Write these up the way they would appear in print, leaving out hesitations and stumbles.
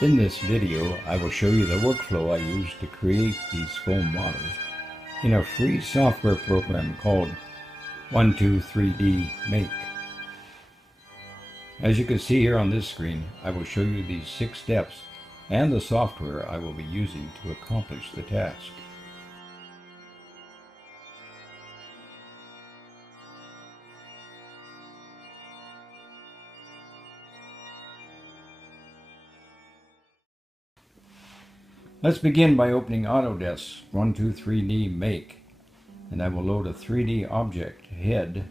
In this video, I will show you the workflow I use to create these foam models in a free software program called 123D Make. As you can see here on this screen, I will show you these 6 steps and the software I will be using to accomplish the task. Let's begin by opening Autodesk's 123D Make, and I will load a 3D object head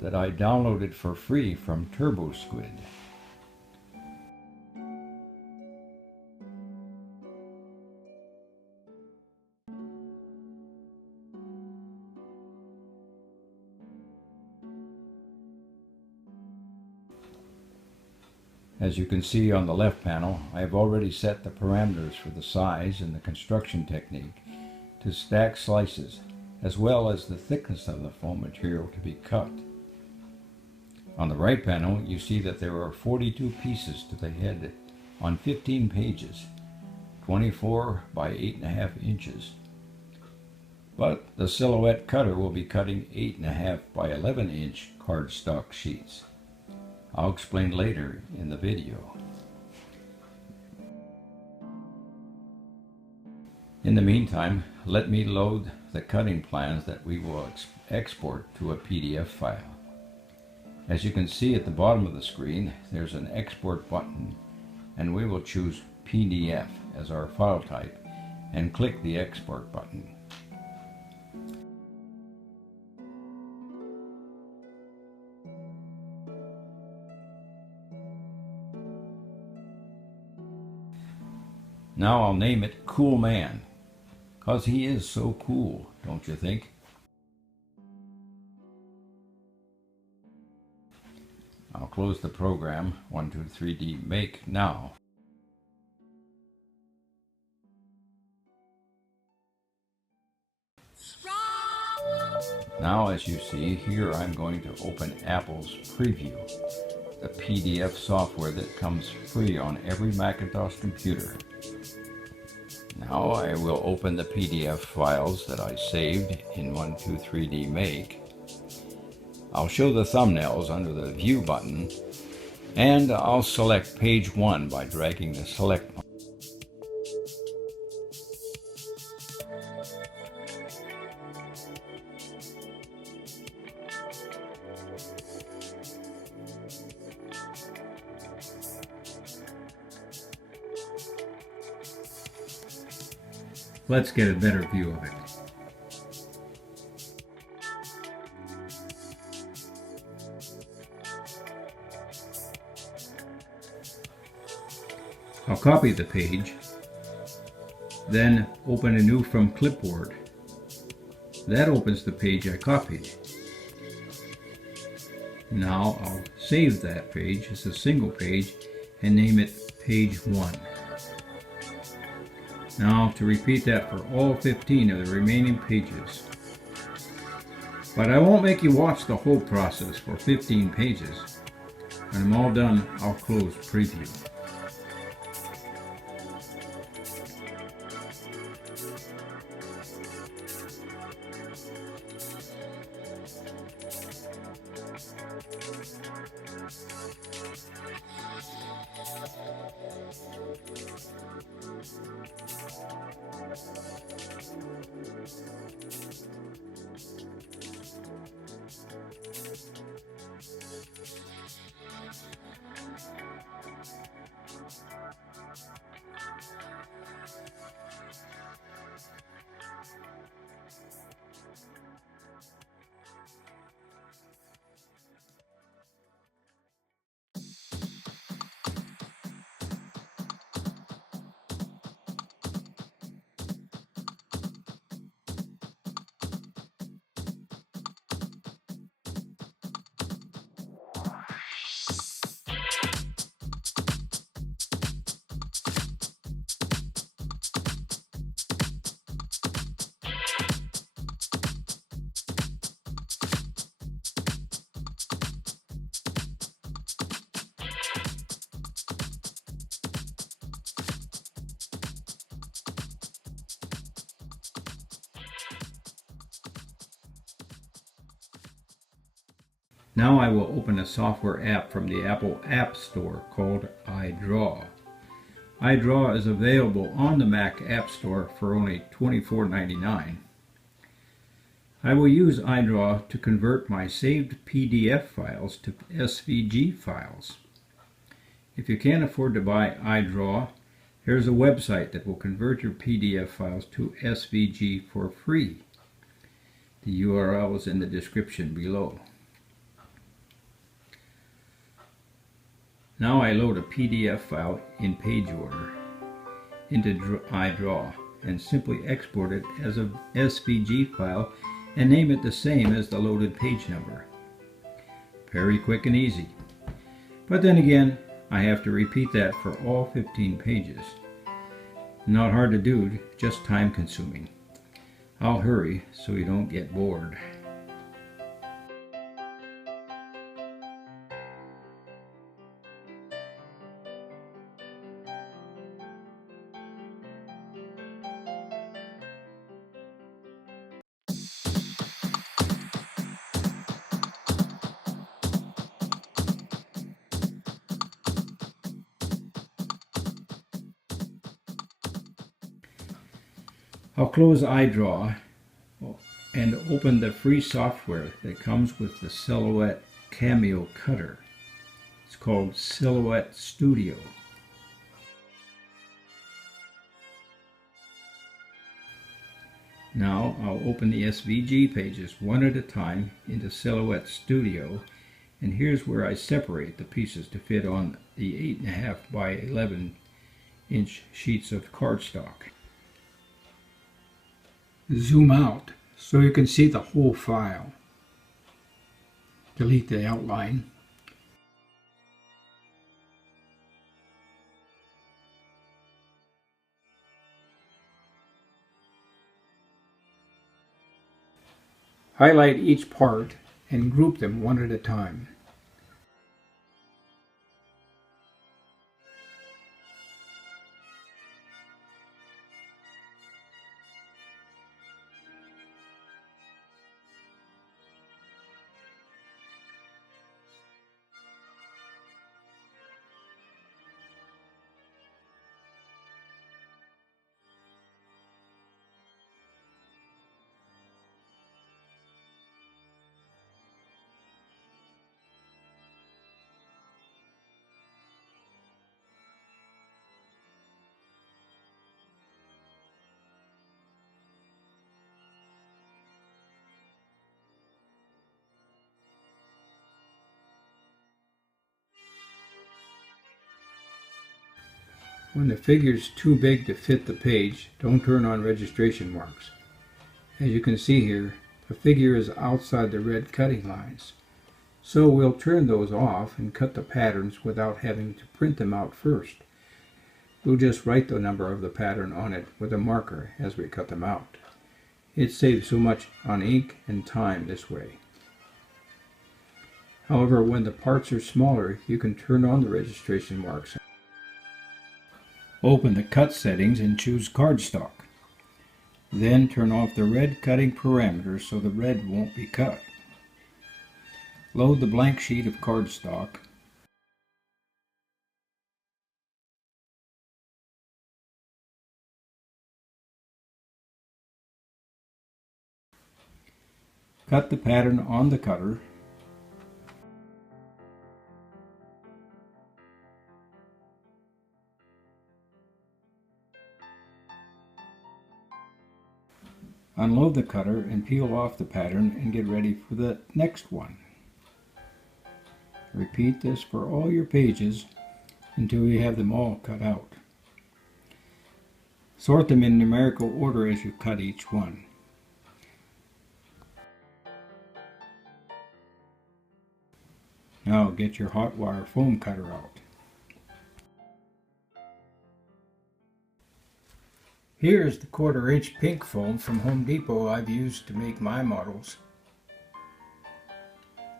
that I downloaded for free from TurboSquid. As you can see on the left panel, I have already set the parameters for the size and the construction technique to stack slices, as well as the thickness of the foam material to be cut. On the right panel, you see that there are 42 pieces to the head on 15 pages, 24 by 8.5 inches. But the silhouette cutter will be cutting 8.5 by 11 inch cardstock sheets. I'll explain later in the video. In the meantime, let me load the cutting plans that we will export to a PDF file. As you can see at the bottom of the screen, there's an export button, and we will choose PDF as our file type and click the export button. Now I'll name it Cool Man, 'cause he is so cool, don't you think? I'll close the program 123D Make now. Now, as you see here, I'm going to open Apple's Preview, the PDF software that comes free on every Macintosh computer. Now I will open the PDF files that I saved in 123D Make. I'll show the thumbnails under the View button, and I'll select page 1 by dragging the Select button. Let's get a better view of it. I'll copy the page, then open a new from Clipboard. That opens the page I copied. Now I'll save that page as a single page and name it Page 1. Now to repeat that for all 15 of the remaining pages. But I won't make you watch the whole process for 15 pages. When I'm all done, I'll close Preview. Now I will open a software app from the Apple App Store called iDraw. iDraw is available on the Mac App Store for only $24.99. I will use iDraw to convert my saved PDF files to SVG files. If you can't afford to buy iDraw, there's a website that will convert your PDF files to SVG for free. The URL is in the description below. Now I load a PDF file in page order into iDraw and simply export it as a SVG file and name it the same as the loaded page number. Very quick and easy. But then again, I have to repeat that for all 15 pages. Not hard to do, just time consuming. I'll hurry so you don't get bored. I'll close iDraw and open the free software that comes with the Silhouette Cameo Cutter. It's called Silhouette Studio. Now I'll open the SVG pages one at a time into Silhouette Studio, and here's where I separate the pieces to fit on the 8.5 by 11 inch sheets of cardstock. Zoom out so you can see the whole file. Delete the outline. Highlight each part and group them one at a time. When the figure is too big to fit the page, don't turn on registration marks. As you can see here, the figure is outside the red cutting lines. So we'll turn those off and cut the patterns without having to print them out first. We'll just write the number of the pattern on it with a marker as we cut them out. It saves so much on ink and time this way. However, when the parts are smaller, you can turn on the registration marks. Open the cut settings and choose cardstock. Then turn off the red cutting parameters so the red won't be cut. Load the blank sheet of cardstock. Cut the pattern on the cutter. Unload the cutter and peel off the pattern and get ready for the next one. Repeat this for all your pages until you have them all cut out. Sort them in numerical order as you cut each one. Now get your hot wire foam cutter out. Here is the 1/4 inch pink foam from Home Depot I've used to make my models.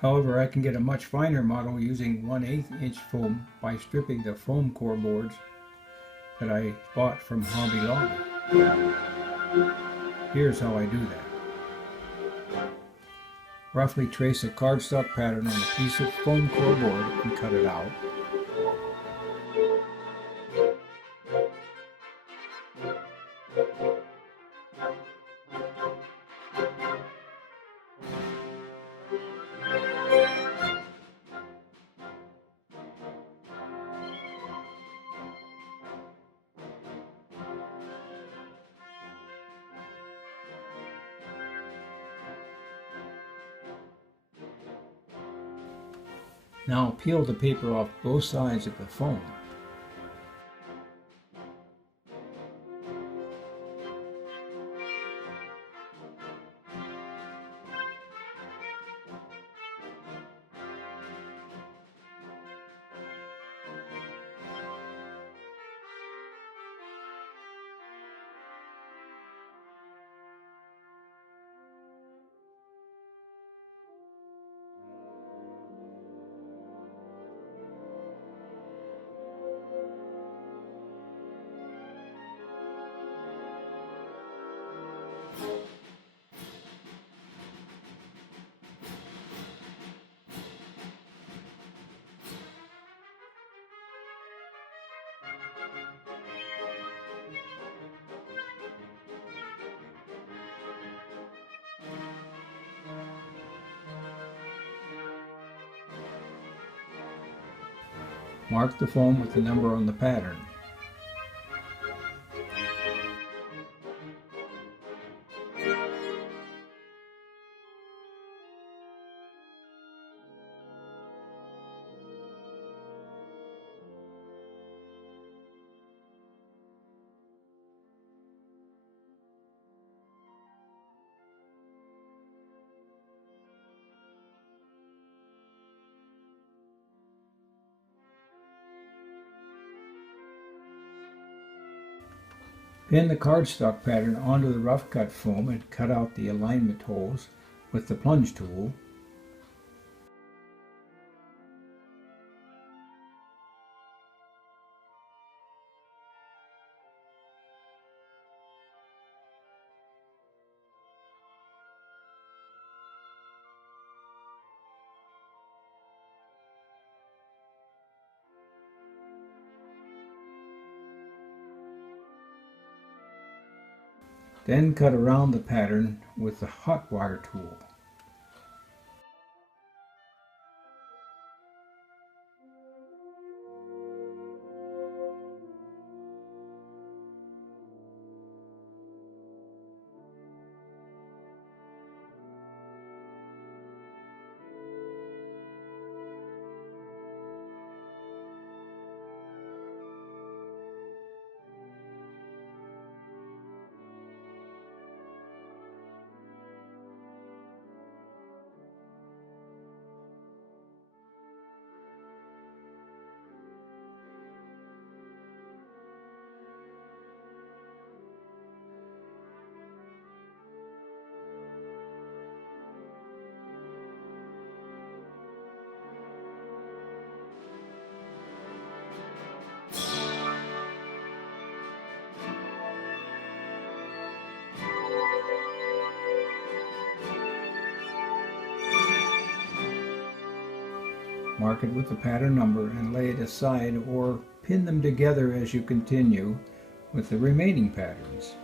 However, I can get a much finer model using 1/8 inch foam by stripping the foam core boards that I bought from Hobby Lobby. Here's how I do that. Roughly trace a cardstock pattern on a piece of foam core board and cut it out. Now peel the paper off both sides of the foam. Mark the foam with the number on the pattern. Pin the cardstock pattern onto the rough cut foam and cut out the alignment holes with the plunge tool. Then cut around the pattern with the hot wire tool. Mark it with the pattern number and lay it aside or pin them together as you continue with the remaining patterns.